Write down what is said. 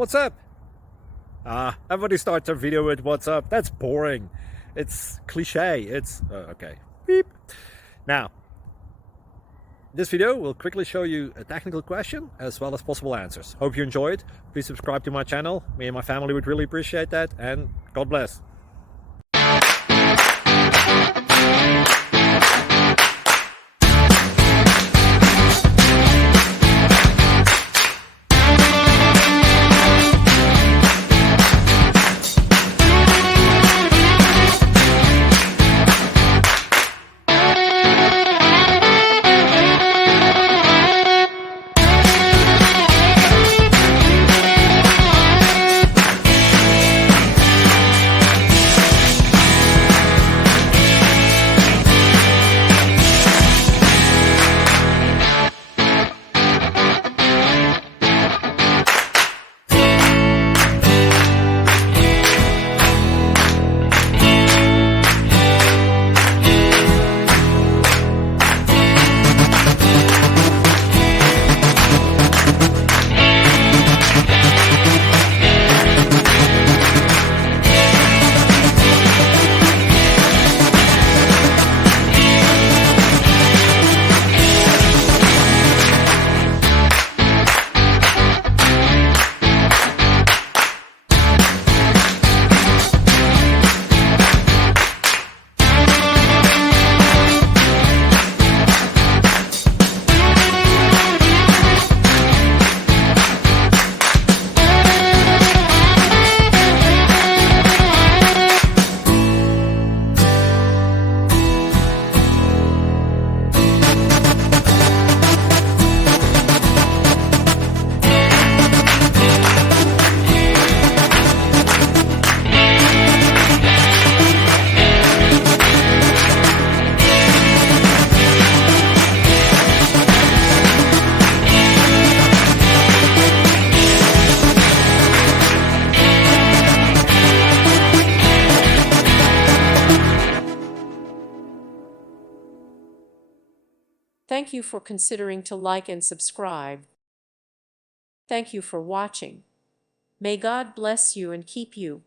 What's up? Everybody starts their video with what's up. That's boring. It's cliche. It's okay. Beep. Now, this video will quickly show you a technical question as well as possible answers. Hope you enjoyed. Please subscribe to my channel. Me and my family would really appreciate that, and God bless. Thank you for considering to like and subscribe. Thank you for watching. May God bless you and keep you.